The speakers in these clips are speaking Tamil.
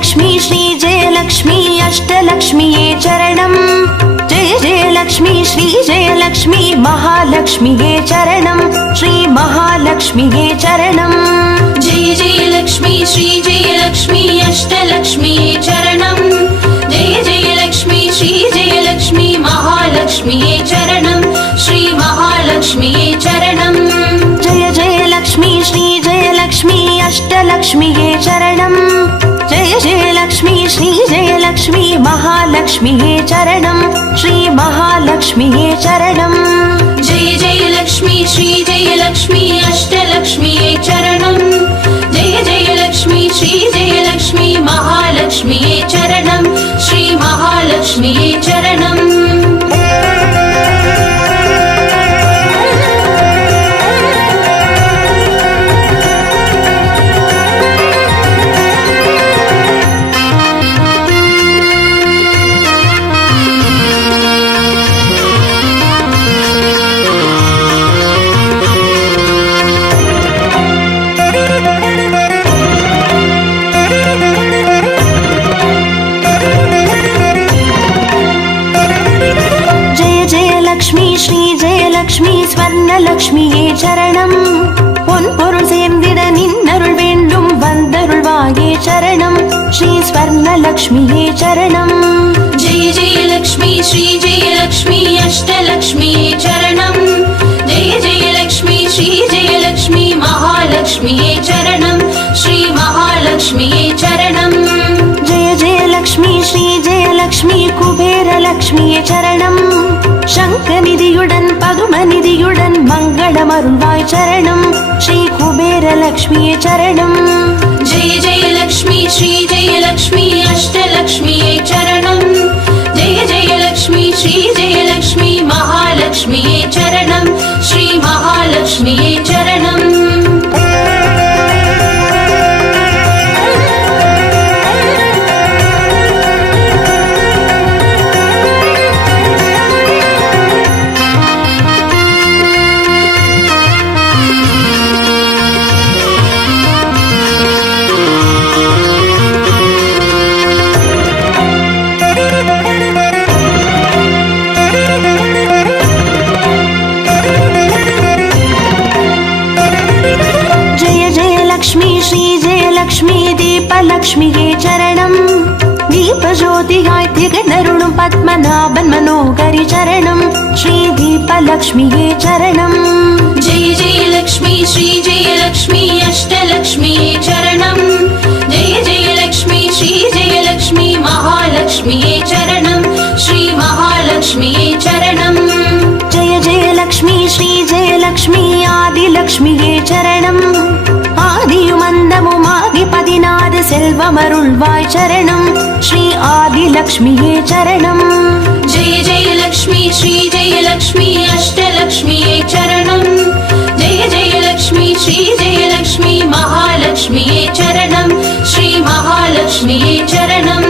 लक्ष्मी श्री जय लक्ष्मी अष्टलक्ष्मीये चरणम् जय जय लक्ष्मी श्री जय लक्ष्मी महालक्ष्मीये चरणम् श्री महालक्ष्मीये चरणम् जय जय लक्ष्मी श्री जय लक्ष्मी अष्टलक्ष्मीये चरणम् जय जय लक्ष्मी श्री जय लक्ष्मी महालक्ष्मीये चरणम् श्री महालक्ष्मीये चरणम् जय जय लक्ष्मी श्री जय लक्ष्मी अष्टलक्ष्मीये चरणम् जय जय लक्ष्मी श्री जय लक्ष्मी महालक्ष्मीये चरणम् श्री महालक्ष्मीये चरणम् जय जय लक्ष्मी श्री जय लक्ष्मी अष्टलक्ष्मीये चरणम् जय जय लक्ष्मी श्री जय लक्ष्मी महालक्ष्मीये चरणम् श्री महालक्ष्मीये चरणम् ஸ்வர்ணலக்ஷ்மியே சரணம் பொன் பொருள் சேர்ந்திட நின்னருள் வேண்டும் வந்தருள்வாயே சரணம் ஸ்ரீ ஸ்வர்ணலக்ஷ்மியே சரணம் जय जय लक्ष्मी श्री जय लक्ष्मी अष्टलक्ष्मीये चरणम् जय जय लक्ष्मी श्री जय लक्ष्मी महालक्ष्मीये चरणम् श्री महालक्ष्मीये चरणम् जय जय लक्ष्मी श्री जय लक्ष्मी कुबेरलक्ष्मिये चरणम् शङ्खनिधियुடன் பதுமநிதியுடன் மங்களமருள்வாய் சரணம் ஸ்ரீ குபேரலக்ஷ்மியே சரணம் जय जय लक्ष्मी श्री जय लक्ष्मी अष्टलक्ष्मीये चरणम् जय जय लक्ष्मी श्री जय लक्ष्मी महालक्ष्मीये चरणम् श्री महालक्ष्मीये चरणम् லக்ஷ்மியே சரணம் தீபஜோதியாய் திகழருளும் பத்மநாபன் மனோகரி சரணம் ஸ்ரீ தீபலக்ஷ்மியே சரணம் जय जय लक्ष्मी श्री जय लक्ष्मी अष्टलक्ष्मीये चरणम् जय जय लक्ष्मी श्री जय लक्ष्मी महालक्ष्मीये चरणम् श्री महालक्ष्मीये चरणम् जय जय लक्ष्मी श्री जय लक्ष्मी आदिलक्ष्मिये चरणम् ஆதியுமந்தமுமாகி 16 செல்வமருள்வாய் சரணம் ஸ்ரீ ஆதிலக்ஷ்மியே சரணம் जय जय लक्ष्मी श्री जय लक्ष्मी अष्टलक्ष्मीये चरणम् जय जय लक्ष्मी श्री जय लक्ष्मी महालक्ष्मीये चरणम् श्री महालक्ष्मीये चरणम्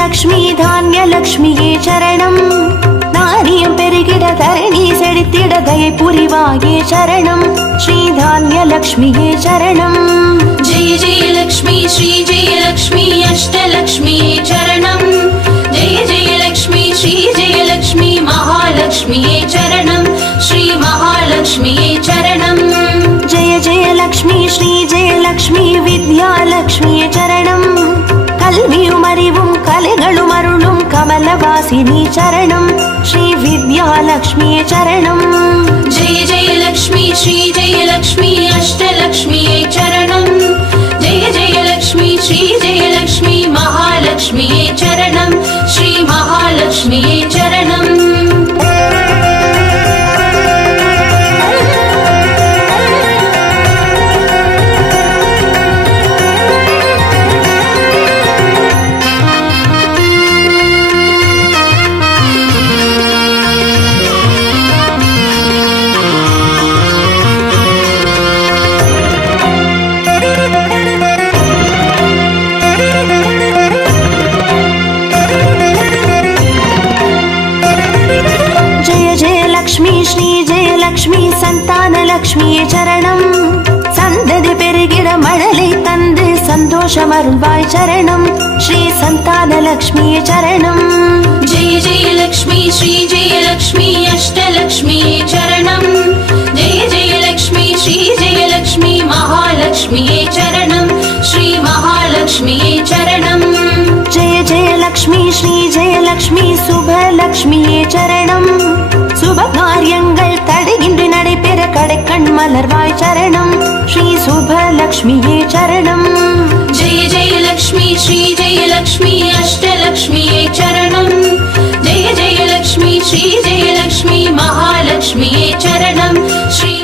லக்ஷ்மி தானியலக்ஷ்மியே சரணம் தானியம் பெருகிட தரணி செழித்திட தயை புரிவாயே சரணம் ஸ்ரீ தானியலக்ஷ்மியே சரணம் जय जय लक्ष्मी श्री जय लक्ष्मी अष्टलक्ष्मीये चरणम् जय जय लक्ष्मी श्री जय लक्ष्मी महालक्ष्मीये चरणम् श्री महालक्ष्मीये चरणम् जय जय लक्ष्मी श्री जय लक्ष्मी विद्यालक्ष्मिये चरणम् கல்வியும் அறிவும் கலைகளும் அருளும் கமலவாசினி சரணம் ஸ்ரீ வித்யாலக்ஷ்மியே சரணம் जय जय लक्ष्मी श्री जय लक्ष्मी अष्टलक्ष्मीये चरणम् जय जय लक्ष्मी श्री जय लक्ष्मी महालक्ष्मीये चरणम् श्री महालक्ष्मीये चरणम् சந்தோஷமருள்வாய் சரணம் ஸ்ரீ சந்தானலக்ஷ்மியே சரணம். जय जय लक्ष्मी श्री जय लक्ष्मी अष्टलक्ष्मी चरणं जय जय लक्ष्मी श्री जय लक्ष्मी महालक्ष्मी चरणं श्री महालक्ष्मी चरणं. जय जय लक्ष्मी श्री जय लक्ष्मी சுபலக்ஷ்மியே சரணம். சுப காரியங்கள் தடையின்றி நடைபெற கடைக்கண் மலர்வாய் சரணம் ஸ்ரீ சுபலக்ஷ்மியே சரணம். जय जय लक्ष्मी श्री जय लक्ष्मी अष्टलक्ष्मी चरणं जय जय लक्ष्मी श्री जय लक्ष्मी महालक्ष्मी चरणं श्री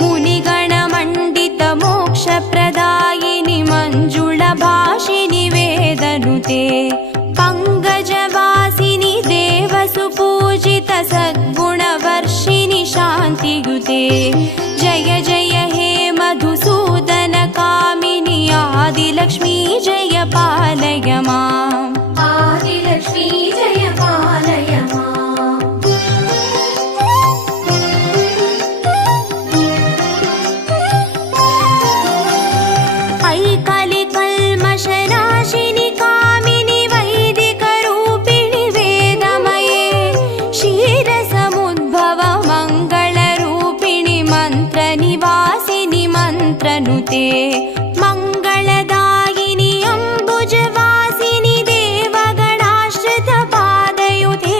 मुनिगणमण्डित मोक्षप्रदायिनि मञ्जुळभाषिनि वेदनुते पङ्कजवासिनि देवसुपूजित सद्गुणवर्षिणि शान्तियुते. जय जय हे मधुसूदन कामिनि आदिलक्ष्मी जय पालय माम्. आदिलक्ष्मी जय पालय माम्. कल्मषनाशिनि कामिनि वैदिकरूपिणि वेदमये क्षीरसमुद्भव मङ्गलरूपिणि मन्त्रनिवासिनि मन्त्रनुते मङ्गलदायिनि अम्बुजवासिनि देवगणाश्रितपादयुते.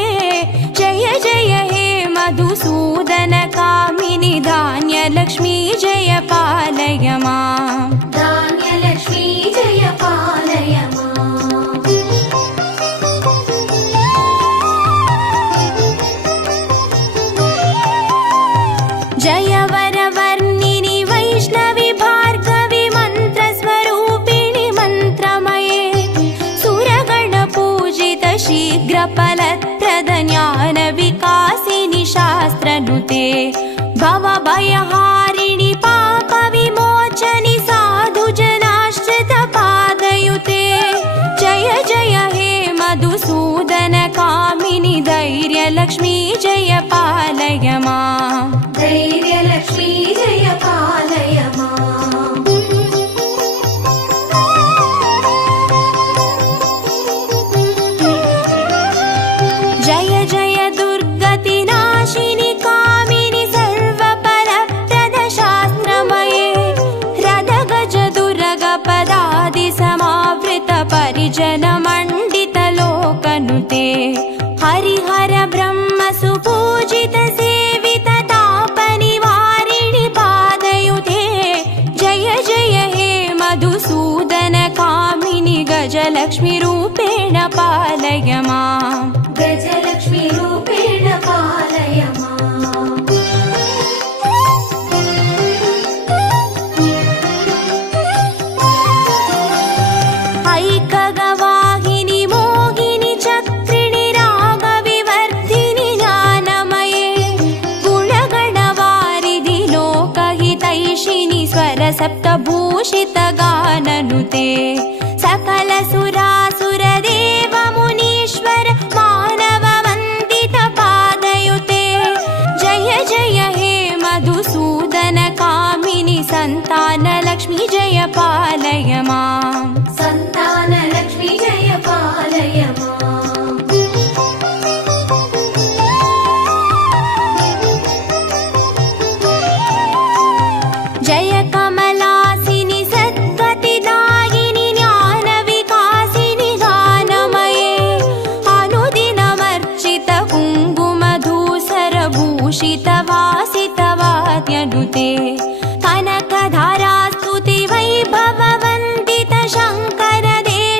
जय जय हे मधुसूदन कामिनि धान्यलक्ष्मी जय पालय माम्. धान्यलक्ष्मी जय पालय माम्. जय वरवर्णिनि वैष्णवि भार्गवि मन्त्रस्वरूपिणि मन्त्रमये सुरगणपूजित शीघ्रफलप्रद ज्ञानविकासिनि शास्त्रनुते भवभयहारिणि पापविमोचनि साधुजनाश्रितपादयुते. जय जय हे मधुसूदन कामिनि धैर्यलक्ष्मी जय पालय माम्. धैर्यलक्ष्मी जय पालय माम्. जय जय दुर्गतिनाशिनि कामिनि सर्वफलप्रद शास्त्रमये रदगज दुर्गपदादि समावृत परिजनमण्डित लोकनुते हरिहर ब्रह्म सुपूजित सेवित तापनिवारिणि पादयुते. जय जय हे मधुसूदन कामिनि गजलक्ष्मी रूपेण पालय माम्. गजलक्ष्मी रूपेण पालय माम्. ऐकगवाहिनि मोहिनि चक्रिणि रागविवर्धिनि ज्ञानमये गुणगणवारिधि लोकहितैषिणि स्वरसप्तभूषित गाननुते सकल सुरासुर देव मुनीश्वर मानव वन्दित पादयुते. जय जय हे मधुसूदन कामिनि सन्तानलक्ष्मी जय पालय माम्. सन्तानलक्ष्मी जय पालय माम्. जय कमलासिनि सद्गतिदायिनि ज्ञानविकासिनि गानमये अनुदिनमर्चित कुङ्कुमधूसरभूषित वासितवाद्यनुते कनकधारास्तुति वैभववन्दित शङ्कर देश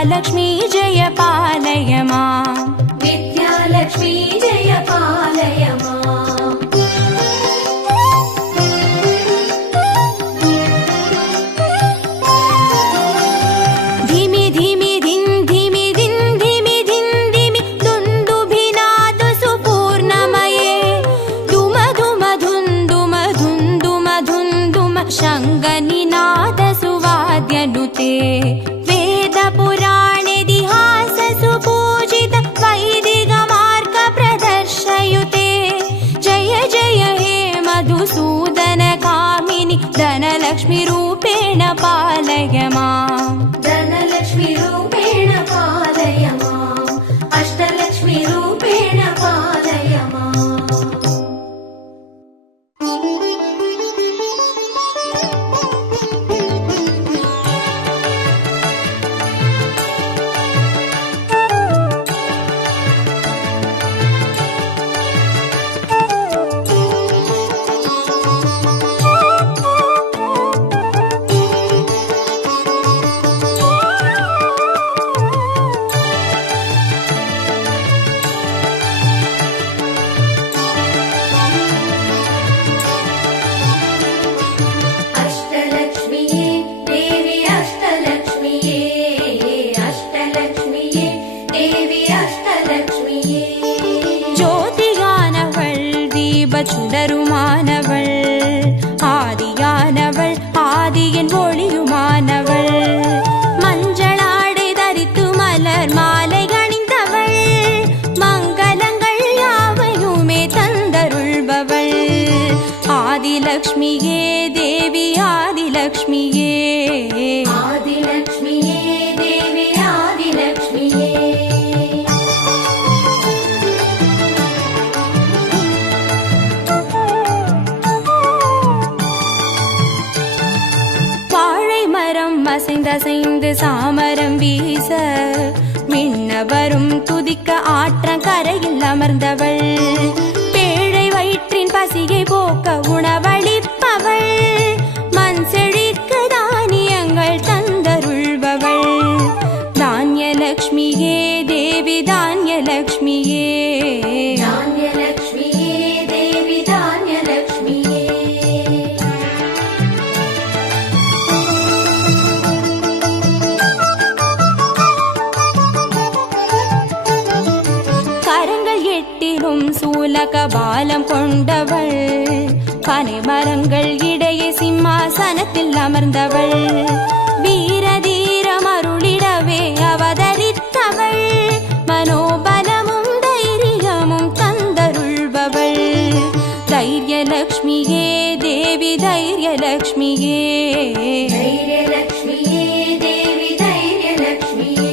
विद्यालक्ष्मी जय पालय माम् विद्यालक्ष्मी जय पालय माम् धिमि धिमि धिं धिमि धिं धिमि धिं धिमि दुन्दुभिनाद सुपूर्णमये धुम धुम धुन्दुम धुन्दुम धुन्दुम शङ्गनिनाद सुवाद्यनुते वेद पुराणेतिहास सुपूजित वैदिक मार्ग प्रदर्शयुते जय जय हे मधुसूदन कामिनि धनलक्ष्मी रूपेण पालय माम् धनलक्ष्मी रूपेण पालय माम् अष्टलक्ष्मी रूपेण पालय माम् சுடருமானவள் ஆதியானவள் ஆதியின் ஒளியுமானவள் மஞ்சளாடை தரித்து மலர் மாலை அணிந்தவள் மங்களங்கள் யாவையுமே தந்தருள்பவள் ஆதிலக்ஷ்மியே தேவி ஆதிலக்ஷ்மியே ஆதிலக்ஷ்மியே தேவி ஆதிலக்ஷ்மியே அசைந்து சாமரம் வீச மின்னவரும் துதிக்க ஆற்றங்கரையில் அமர்ந்தவள் பேழை வயிற்றின் பசியை போக்க உணவளிப்பவள் மண் செழிக்க தானியங்கள் தந்தருள்பவள் தானியலக்ஷ்மியே தேவி தானியலக்ஷ்மியே தானியலக்ஷ்மியே தேவி தானியலக்ஷ்மியே சூலக பாலம் கொண்டவள் பனை மரங்கள் இடையே சிம்மாசனத்தில் அமர்ந்தவள் வீரதீர மருளிடவே அவதரித்தவள் மனோபலமும் தைரியமும் தந்தருள்பவள் தைரியலக்ஷ்மியே தேவி தைரியலக்ஷ்மியே தைரியலக்ஷ்மியே தேவி தைரியலக்ஷ்மியே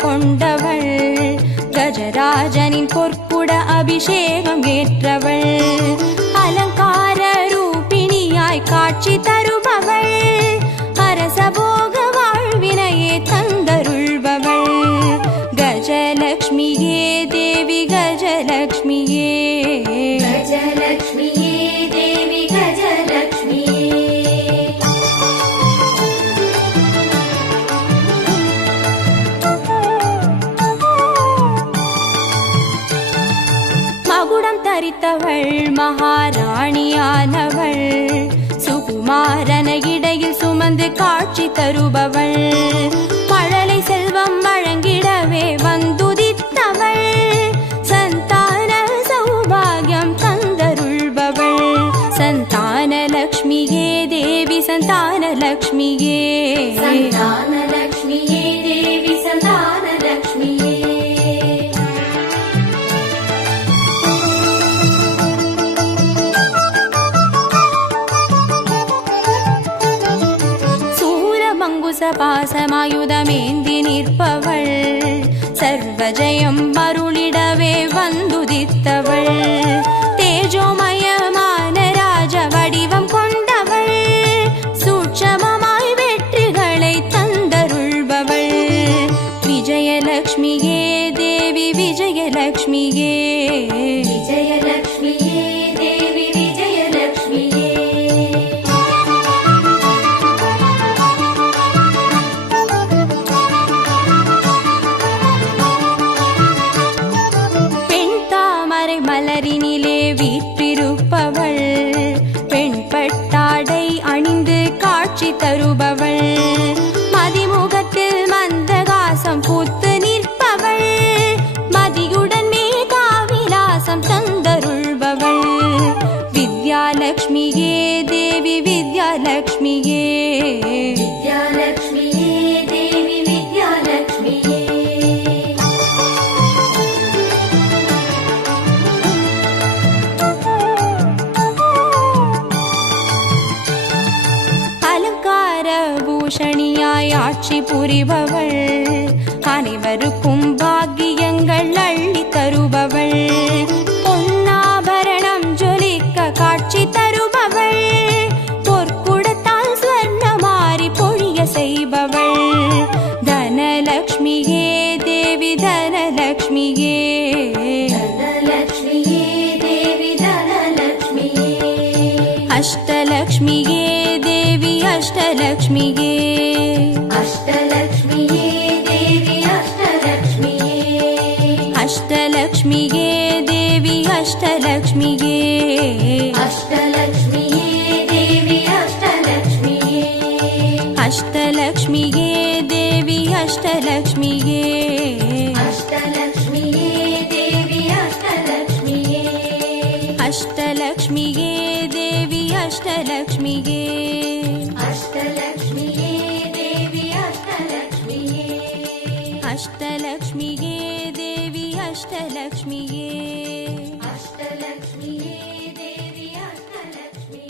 கொண்டவள் கஜராஜனின் பொற்குட அபிஷேகம் ஏற்றவள் அலங்கார ரூபிணியாய் காட்சி தருபவள் அரசபோக வாழ்வினையே தந்தருள்பவள் கஜலக்ஷ்மியே தேவி கஜலக்ஷ்மியே கஜலக்ஷ்மியே தேவி கஜலக்ஷ்மியே மகுடம் தரித்தவள் மகாராணியானவள் சுகுமாரன இடையில் சுமந்து காட்சி தருபவள் மழலை செல்வம் வழங்கிடவே வந்துதித்தவள் சந்தான சௌபாகியம் தந்தருள்பவள் சந்தானலக்ஷ்மியே தேவி சந்தானலக்ஷ்மியே சந்தானலக்ஷ்மியே தேவி சந்தானலக்ஷ்மியே பாசமாயுதமேந்தி நிற்பவள் சர்வஜயம் மருளிடவே வந்துதித்தவள் தேஜோமயமான ராஜ வடிவம் கொண்டவள் சூட்சமமாய் வெற்றிகளை தந்தருள்பவள் விஜயலக்ஷ்மியே தேவி மணியாய் ஆட்சி புரிபவள், அனைவருக்கும் பாக்கியங்கள் அள்ளி தருபவள், பொன்னாபரணம் ஜொலிக்க காட்சி தருபவள், பொற்குடத்தால் ஸ்வர்ணமாரி பொழிய செய்பவள், தனலக்ஷ்மியே தேவி தனலக்ஷ்மியே, தனலக்ஷ்மியே தேவி தனலக்ஷ்மியே, அஷ்டலக்ஷ்மியே தேவி அஷ்டலக்ஷ்மியே, அஷ்டலக்ஷ்மியே தேவி அஷ்டலக்ஷ்மியே, அஷ்டலக்ஷ்மியே தேவி அஷ்டலக்ஷ்மியே, அஷ்டலக்ஷ்மியே தேவி அஷ்டலக்ஷ்மியே, அஷ்டலக்ஷ்மியே தேவி அஷ்டலக்ஷ்மியே, அஷ்டலக்ஷ்மியே தேவி அஷ்டலக்ஷ்மியே, அஷ்டலக்ஷ்மியே தேவி அஷ்டலக்ஷ்மியே, அஷ்டலக்ஷ்மியே தேவி அஷ்டலக்ஷ்மியே, அஷ்டலக்ஷ்மியே தேவி அஷ்டலக்ஷ்மியே, அஷ்டலக்ஷ்மியே தேவி அஷ்டலக்ஷ்மியே.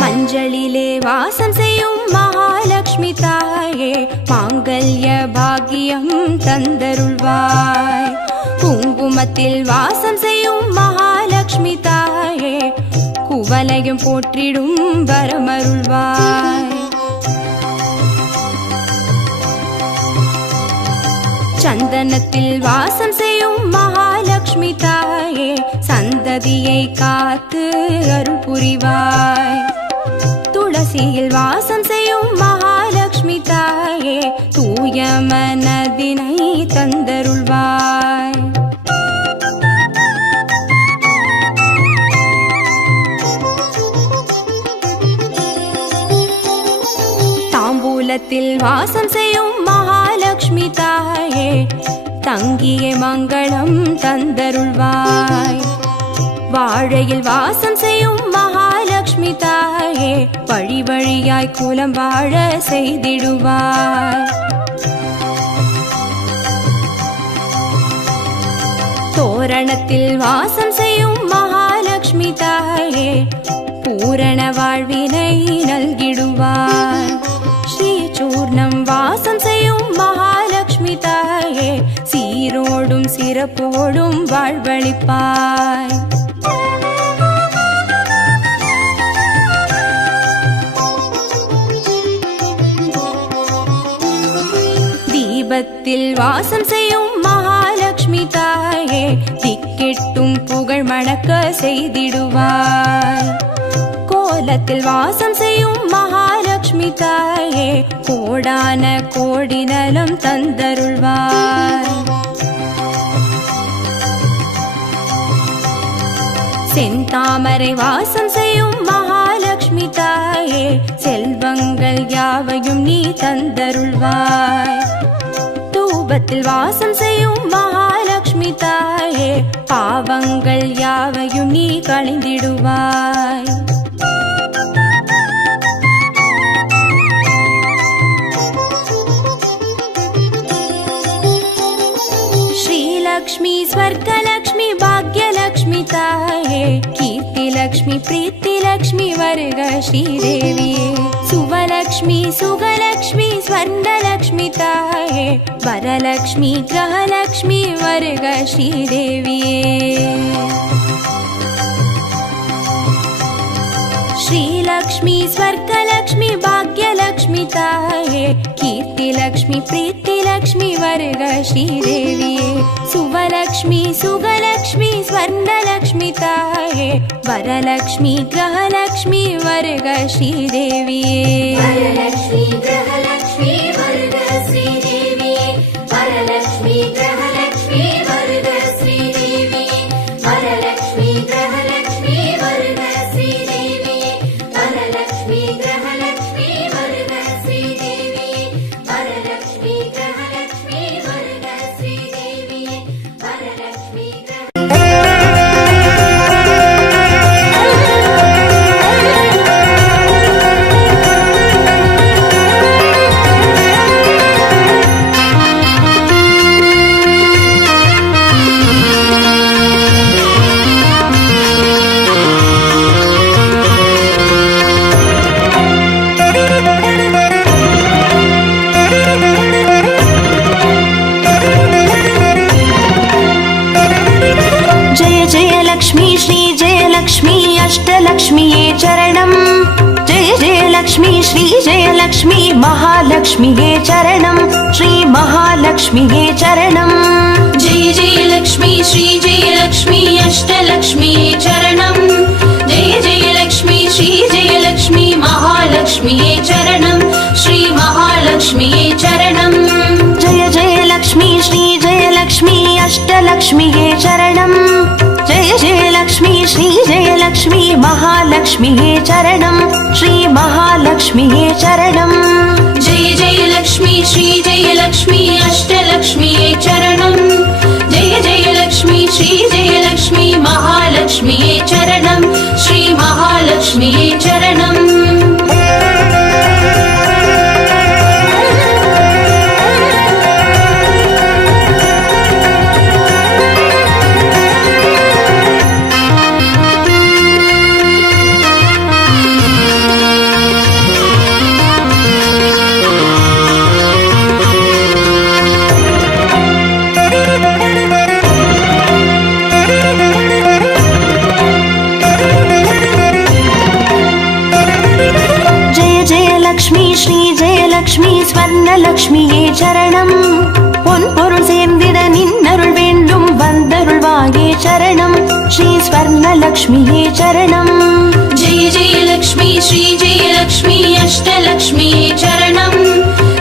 மஞ்சளிலே வாசம் செய்யும் மகாலட்சுமி தாயே, மாங்கல்ய பாக்கியம் தந்தருள்வாய், குங்குமத்தில் வாசம் செய்யும் மகாலட்சுமி தாயே, குவலையும் போற்றிடும் வரமருள்வாய், சந்தனத்தில் வாசம் செய்யும் மகாலட்சுமி தாயே, சந்ததியை காத்து அருள் புரிவாய், துளசியில் வாசம் செய்யும் மகாலட்சுமி தாயே, தூய மனதினை தந்தருள்வாய், தாம்பூலத்தில் வாசம் செய்யும் மகாலட்சுமி தாயே, தங்கிய மங்களம் தந்தருள்வாய், வாழையில் வாசம் செய்யும் மகாலட்சுமி தாயே, வழி வழியாய் குலம் வாழ செய்திடுவாய், தோரணத்தில் வாசம் செய்யும் மகாலட்சுமி தாயே, பூரண வாழ்வினை நல்கிடுவாய், ஸ்ரீ சூர்ணம் வாசம் செய்யும் மகாலட்சுமி தாயே, சீரோடும் சிறப்போடும் வாழ்வளிப்பாய், தீபத்தில் வாசம் செய்யும் மகாலட்சுமி தாயே, திக்கெட்டும் புகழ் மணக்க செய்திடுவாய், கோலத்தில் வாசம் செய்யும் மகாலட்சுமி தாயே, கோடான கோடி நலம் தந்தருள்வாய், செந்தாமரை வாசம் செய்யும் மகாலட்சுமி தாயே, செல்வங்கள் யாவையும் நீ தந்தருள்வாய், தூபத்தில் வாசம் செய்யும் மகாலட்சுமி தாயே, பாவங்கள் யாவையும் நீ களைந்திடுவாய், श्रीलक्ष्मी स्वर्गलक्ष्मी भाग्यलक्ष्मी ताये, कीर्तिलक्ष्मी प्रीतिलक्ष्मी वर्ग श्रीदेविये, सुवलक्ष्मी सुगलक्ष्मी स्वर्णलक्ष्मी ताये, वरलक्ष्मी ग्रहलक्ष्मी वर्ग श्रीदेविये, श्रीलक्ष्मी स्वर्गलक्ष्मी भाग्यलक्ष्मी ताये, कीर्तिलक्ष्मी प्रीतिलक्ष्मी वर्ग श्रीदेविये, सुवलक्ष्मी सुगलक्ष्मी स्वर्णलक्ष्मी ताये, वरलक्ष्मी ग्रहलक्ष्मी वर्ग श्रीदेविये, वरलक्ष्मी ग्रहलक्ष्मी वर्ग श्रीदेविये, वरलक्ष्मी ग्रहलक्ष्मी वर्ग श्रीदेविये, वरलक्ष्मी ग्रहलक्ष्मी वर्ग श्रीदेविये, वरलक्ष्मी ग्रहलक्ष्मी वर्ग श्रीदेविये, वरलक्ष्मी ग्रहलक्ष्मी वर्ग श्रीदेविये, वरलक्ष्मी जय जय लक्ष्मी श्री जय लक्ष्मी अष्टलक्ष्मीये चरणम् जय जय लक्ष्मी श्री जय लक्ष्मी महालक्ष्मीये चरणम् श्री महालक्ष्मीये चरणम् जय जय लक्ष्मी श्री जय लक्ष्मी अष्टलक्ष्मीये चरणम् जय जय लक्ष्मी श्री जय लक्ष्मी महालक्ष्मीये चरणम् श्री महालक्ष्मीये चरणम् जय जय लक्ष्मी श्री जय लक्ष्मी अष्टलक्ष्मीये चरणम् जय जय लक्ष्मी श्री जय लक्ष्मी महालक्ष्मीये चरणम् श्री महालक्ष्मीये चरणम् जय जय लक्ष्मी श्री जय लक्ष्मी अष्टलक्ष्मीये चरणम् जय जय लक्ष्मी श्री जय लक्ष्मी महालक्ष्मीये चरणम् श्री महालक्ष्मीये चरणम् லக்ஷ்மி ஸ்வர்ணலக்ஷ்மியே சரணம் பொன் பொருள் சேர்ந்திட நின்னருள் வேண்டும் வந்தருள்வாயே சரணம் ஸ்ரீ ஸ்வர்ணலக்ஷ்மியே சரணம் जय जय लक्ष्मी श्री जय लक्ष्मी अष्टलक्ष्मीये चरणम्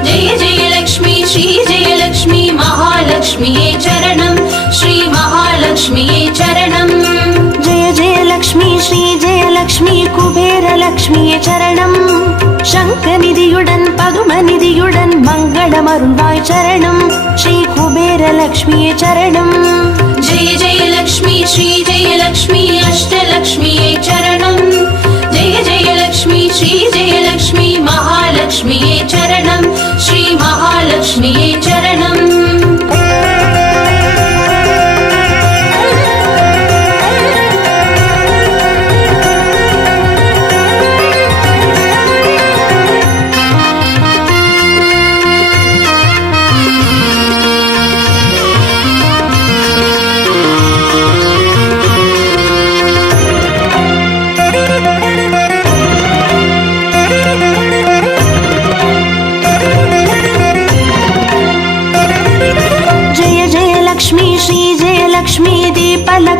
जय जय लक्ष्मी श्री जय लक्ष्मी महालक्ष्मीये चरणम् श्री महालक्ष्मीये चरणम् जय जय लक्ष्मी श्री जय लक्ष्मी कुबेरलक्ष्मिये चरणम् शङ्खनिधियुடன் பதுமநிதியுடன் மங்களமருள்வாய் சரணம் ஸ்ரீ குபேரலக்ஷ்மியே சரணம் जय जय लक्ष्मी श्री जय लक्ष्मी अष्टलक्ष्मीये चरणम् जय जय लक्ष्मी श्री जय लक्ष्मी महालक्ष्मीये चरणम् श्री महालक्ष्मीये चरणम्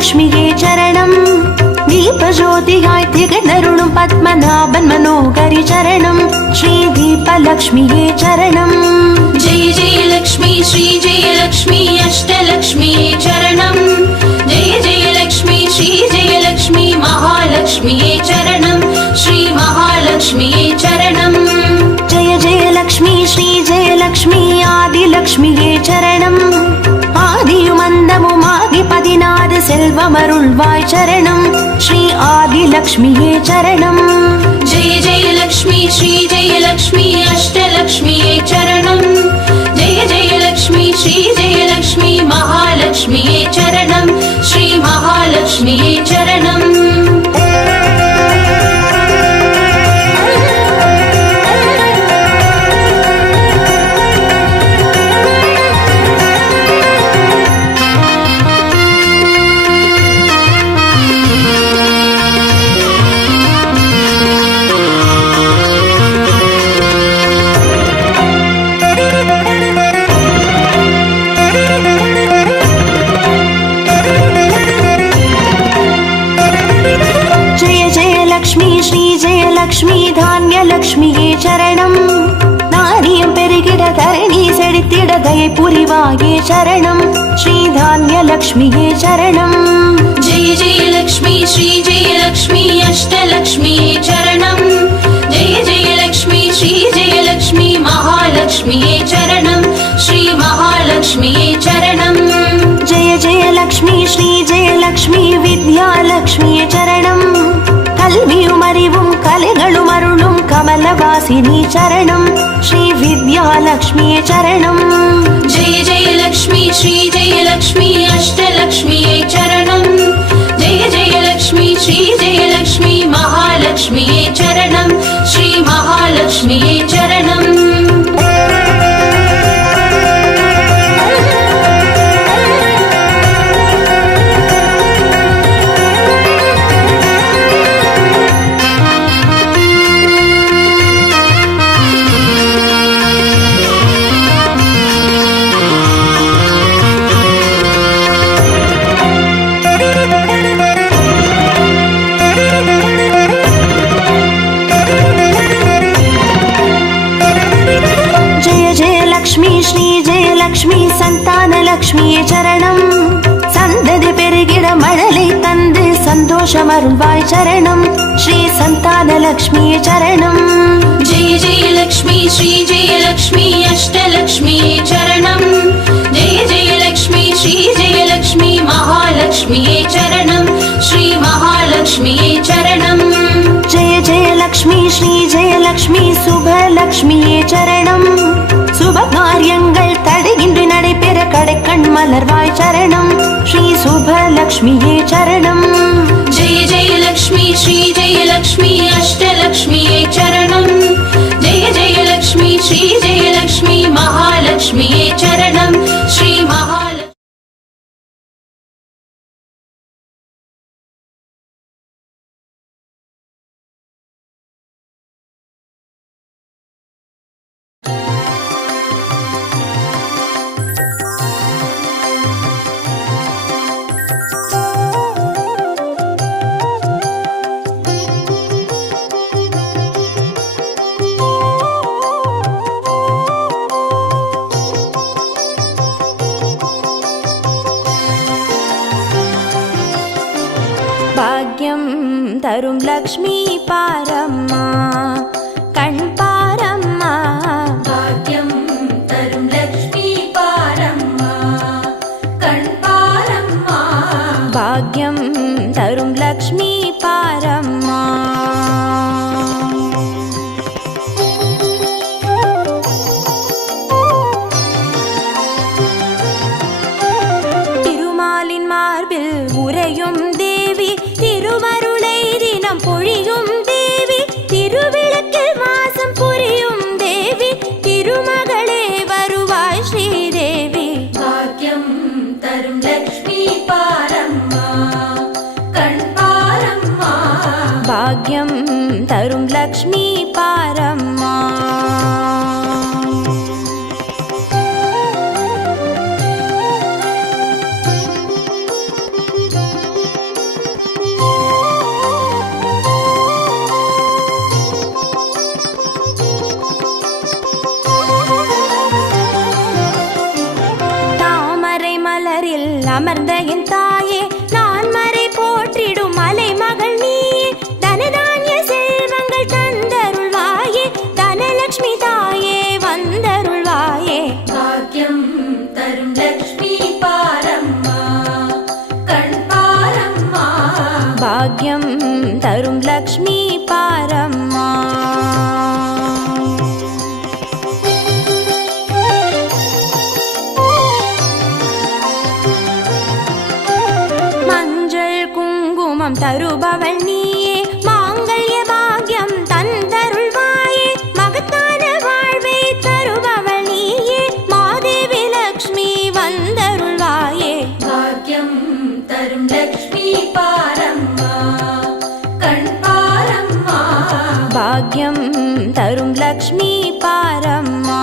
லக்ஷ்மியே சரணம் தீபஜோதியாய் திகழருளும் பத்மநாபன் மனோகரி சரணம் ஸ்ரீ தீபலக்ஷ்மியே சரணம் जय जय लक्ष्मी श्री जय लक्ष्मी अष्टलक्ष्मीये चरणम् जय जय लक्ष्मी श्री जय लक्ष्मी महालक्ष्मीये चरणम् श्री महालक्ष्मीये चरणम् जय जय लक्ष्मी श्री जय लक्ष्मी आदिलक्ष्मिये चरणम् ஆதியுமந்தமுமாகி 16 செல்வமருள்வாய் சரணம் ஸ்ரீ ஆதிலக்ஷ்மியே சரணம் जय जय लक्ष्मी श्री जय लक्ष्मी अष्टलक्ष्मीये चरणम् जय जय लक्ष्मी श्री जय लक्ष्मी महालक्ष्मीये चरणम् श्री महालक्ष्मीये चरणम् லக்ஷ்மி தானியலக்ஷ்மியே சரணம் நாரியம் பெருகிட தரணி செழித்திட தயை புரிவாயே சரணம் ஸ்ரீ தானியலக்ஷ்மியே சரணம் जय जय लक्ष्मी श्री जय लक्ष्मी अष्टलक्ष्मीये चरणम् जय जय लक्ष्मी श्री जय लक्ष्मी महालक्ष्मीये चरणम् श्री महालक्ष्मीये चरणम् जय जय लक्ष्मी श्री जय लक्ष्मी विद्यालक्ष्मिये चरणम् கல்வியும் அறிவும் கலைகளும் அருளும் கமலவாசினி சரணம் ஸ்ரீ வித்யாலக்ஷ்மியே சரணம் जय जय लक्ष्मी श्री जय लक्ष्मी अष्टलक्ष्मीये चरणम् जय जय लक्ष्मी श्री जय लक्ष्मी महालक्ष्मीये चरणम् श्री महालक्ष्मीये चरणम् சந்தோஷமருள்வாய் சரணம் ஸ்ரீ சந்தானலக்ஷ்மியே சரணம். जय जय लक्ष्मी श्री जय लक्ष्मी अष्टलक्ष्मी चरणम. जय जय लक्ष्मी श्री जय लक्ष्मी महालक्ष्मी चरणम. श्री महालक्ष्मी चरणम. जय जय लक्ष्मी श्री जय लक्ष्मी சுபலக்ஷ்மியே சரணம். சுப காரியங்கள் தடையின்றி நடைபெற கடைக்கண் மலர்வாய் சரணம் ஸ்ரீ சுபலக்ஷ்மியே சரணம். जय जय लक्ष्मी श्री जय लक्ष्मी अष्टलक्ष्मी चरणम. जय जय लक्ष्मी श्री जय लक्ष्मी महालक्ष्मी चरणम. श्री महालक्ष्मी பாக்யம் தரும் லக்ஷ்மி பாரம்மா கண் பாரம்மா. भाग्यं तरुं लक्ष्मी पारम्मा कण् पारम्मा. பாக்யம் தரும் லக்ஷ்மி பாரம்மா. திருமாலின் மார்பில் உறையும் தேவி திருவருளை தினம் பொழியும் தேவி திருவிளக்கில் வாசம் புரியும் தேவி திருமகளே வருவாய் ஸ்ரீதேவி. भाग्यं तरुं लक्ष्मी पारम्मा कण् पारम्मा. பாக்யம் தரும் லக்ஷ்மி பாரம்மா. தாமரை மலரில் அமர்ந்த என் தாயே நான் மறை போற்றிடும் மலை மகள் நீயே தனதானிய செல்வங்கள் தந்தருள்வாயே தனலட்சுமி தாயே வந்தருள்வாயே. भाग्यं तरुं लक्ष्मी पारम्मा कण् पारम्मा. பாக்யம் தரும் லக்ஷ்மி பாரம்மா. மஞ்சள் குங்குமம் தருபவள் நீயே மாங்கல்ய பாக்யம் தந்தருள்வாயே மகத்தான வாழ்வை தருபவள் நீயே மாதேவி லக்ஷ்மி வந்தருள்வாயே. भाग्यं तरुं लक्ष्मी पारम्मा कण् पारम्मा. பாக்யம் தரும் லக்ஷ்மி பாரம்மா.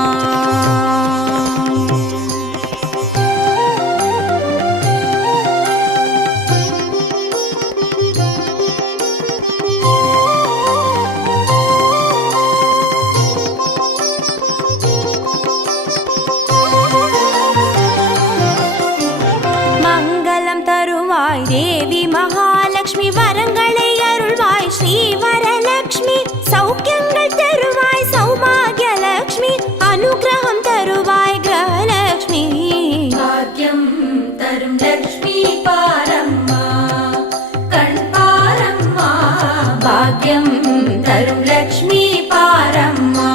மங்களம் தருவாய் தேவி மகாலட்சுமி வரங்களை அருள்வாய் ஸ்ரீ வரலட்சுமி சௌக்கியங்கள் தருவாய் சௌபாகியலட்சுமி அனுகிரகம் தருவாய் கிரகலட்சுமி. भाग्यं तरुं लक्ष्मी पारम्मा कण् पारम्मा. பாக்யம் தரும் லக்ஷ்மி பாரம்மா.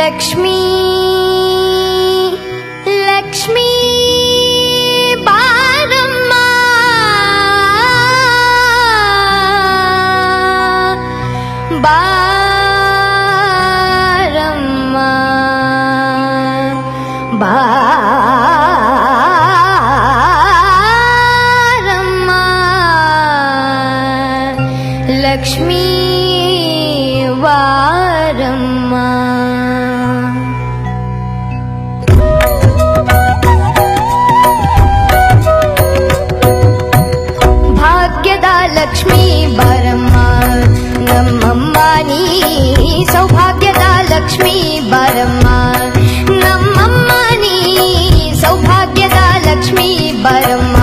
लक्ष्मी लक्ष्मी बारम्मा बारम्मा बारम्मा लक्ष्मी वारम्मा. ಭಾಗ್ಯದ ಲಕ್ಷ್ಮೀ ಬಾರಮ್ಮ ನಮ್ಮಮ್ಮ ನೀ ಸೌಭಾಗ್ಯದ ಲಕ್ಷ್ಮೀ ಬಾರಮ್ಮ ನಮ್ಮಮ್ಮ ಬರಮ್ಮ.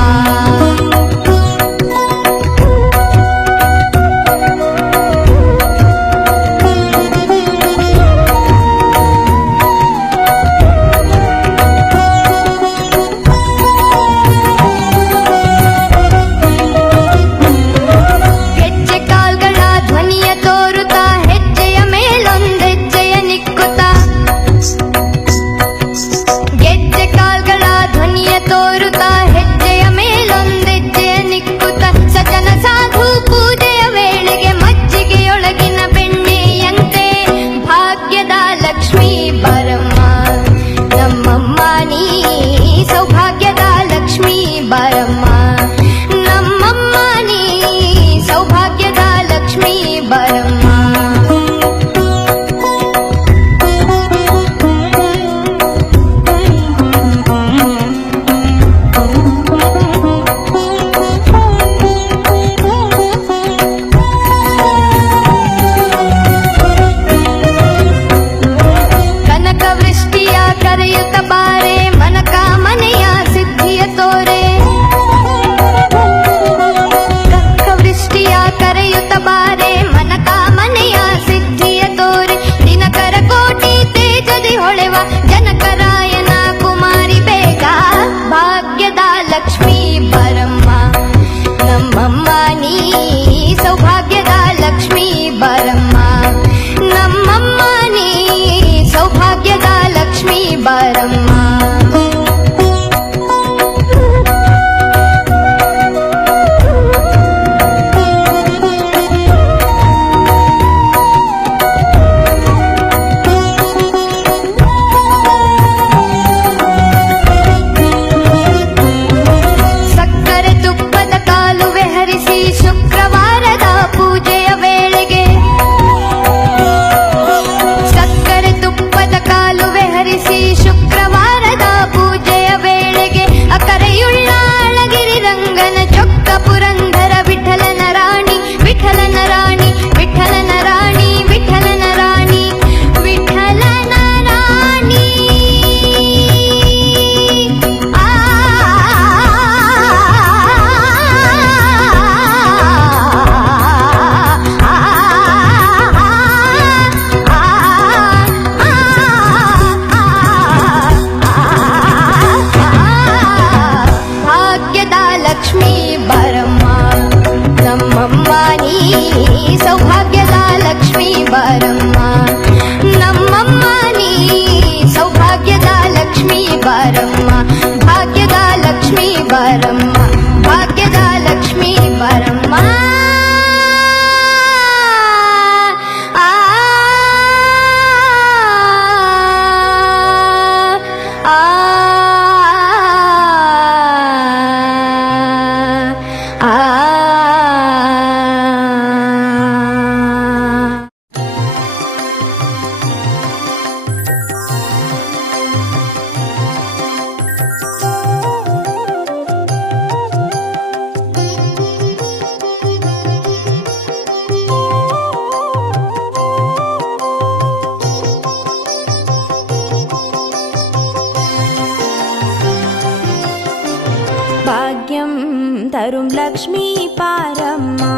தரும் லக்ஷ்மி பாரம்மா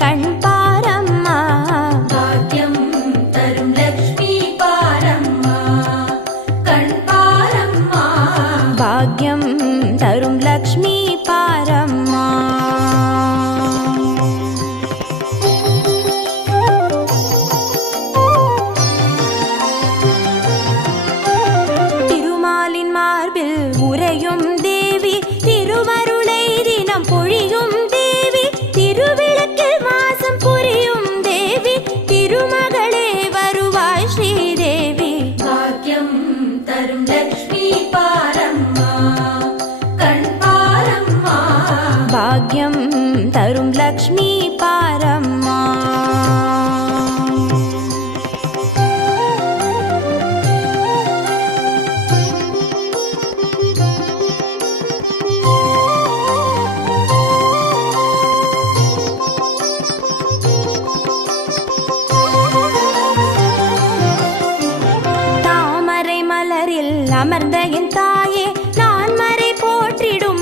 கண் பாரம்மா. பாக்யம் தரும் லக்ஷ்மி பாரம்மா கண் பாரம்மா. பாக்யம் தரும் லக்ஷ்மி பாரம்மா. திருமாலின் மார்பில் உறையும் தேவி, திருமருளை தினம் பொழியும் தேவி, திருவிளக்கில் மாசம் புரியும் தேவி, திருமகளே வருவாய் ஸ்ரீதேவி. பாக்யம் தரும் லக்ஷ்மி பாரம்மா கண் பாரம்மா. பாக்யம் தரும் லக்ஷ்மி பாரம்மா. தாமரை மலரில் அமர்ந்த என் தாயே, நான் மறை போற்றிடும்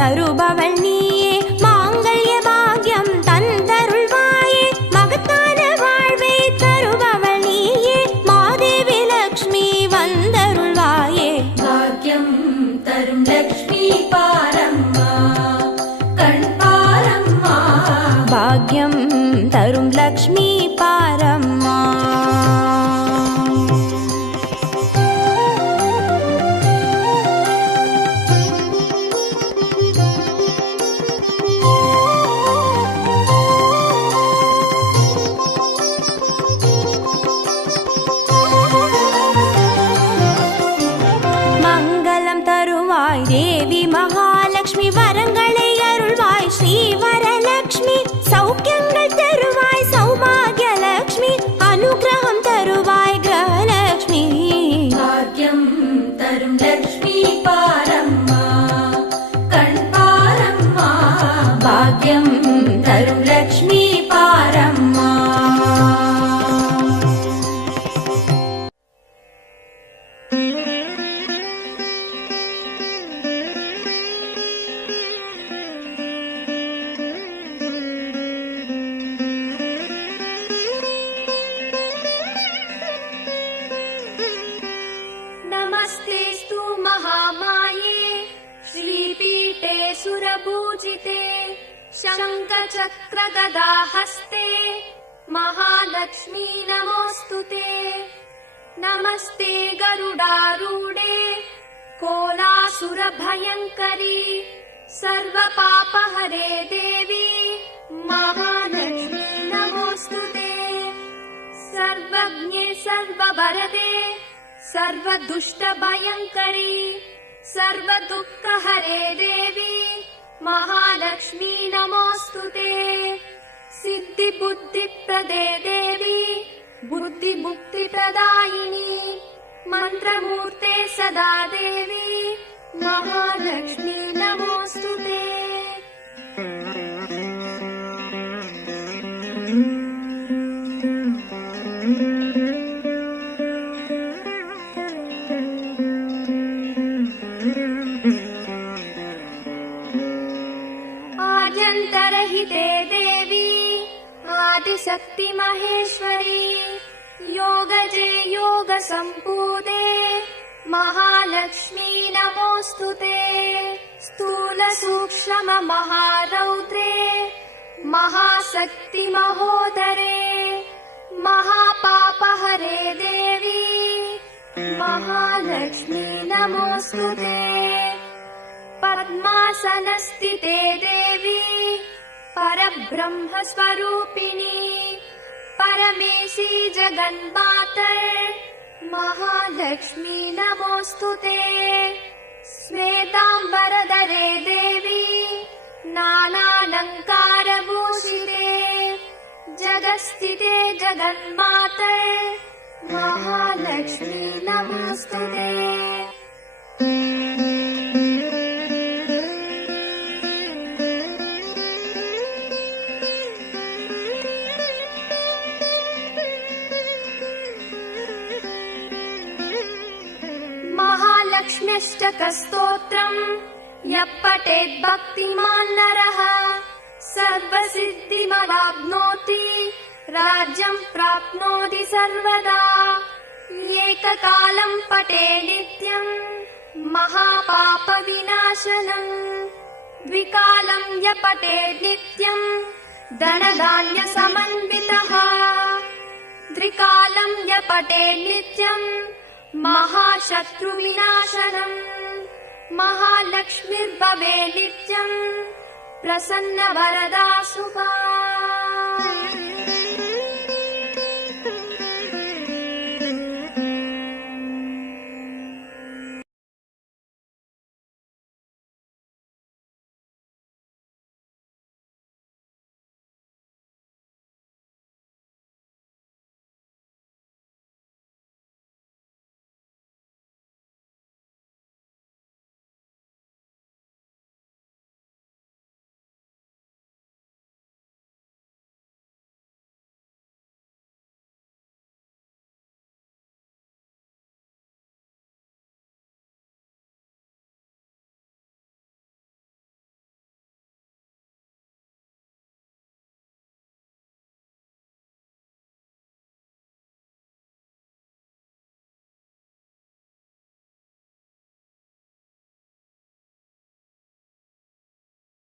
தருபவள் நீயே மாங்கல்ய பாக்யம் தந்தருள்வாயே மகத்தான வாழ்வை தருபவள் நீயே மாதேவி லக்ஷ்மி வந்தருள்வாயே பாக்யம் தரும் லக்ஷ்மி பாரம்மா கண் பாரம்மா பாக்யம் தரும் லக்ஷ்மி பாரம்மா மங்களம் தருவாய் தேவி மகாலட்சுமி வரங்களை அருள்வாய் ஸ்ரீ வரலட்சுமி சௌக்கியங்கள் தருவாய் சௌபாகியலட்சுமி அனுகிரகம் தருவாய் கிரகலட்சுமி பாக்யம் தரும் லக்ஷ்மி பாரம்மா கண் பாரம்மா பாக்யம் தரும் லக்ஷ்மி பாரம்மா नमस्तेस्तु महामाये श्रीपीठे सुरपूजिते शङ्खचक्रगदाहस्ते महालक्ष्मी नमोऽस्तुते नमस्ते गरुडारूढे कोलासुरभयङ्करी सर्वपापहरे देवी महालक्ष्मी नमोऽस्तुते सर्वज्ञे सर्ववरदे सर्वदुष्टभयङ्करी सर्वदुःखहरे देवी महालक्ष्मी नमोऽस्तुते सिद्धिबुद्धिप्रदे देवी बुद्धिमुक्तिप्रदायिनी मन्त्रमूर्ते सदा देवी महालक्ष्मी नमोऽस्तुते आद्यन्तरहिते देवी आदिशक्ति महेश्वरी योगजे योगसम्पूते महालक्ष्मी नमोऽस्तुते स्थूलसूक्ष्म महारौद्रे महाशक्ति महोदरे महापापहरे देवी महालक्ष्मी नमोऽस्तुते पद्मासनस्थिते देवी परब्रह्मस्वरूपिणी परमेशी जगन्मातर् महालक्ष्मी नमोऽस्तुते श्वेताम्बरधरे देवी नानालङ्कारभूषिते जगत्स्थिते जगन्मातर् महालक्ष्मी नमोऽस्तुते महालक्ष्म्यष्टकस्तोत्रम् यः पठेत् भक्तिमान् नरः सर्वसिद्धिमवाप्नोति राज्यं प्राप्नोति सर्वदा एककालं पठे नित्यं महापापविनाशनम् द्विकालं यः पठेत् नित्यं धनधान्यसमन्वितः त्रिकालं यः पठेत् नित्यं महाशत्रुविनाशनम् महालक्ष्मीर्भवे नित्यं प्रसन्नवरदा शुभा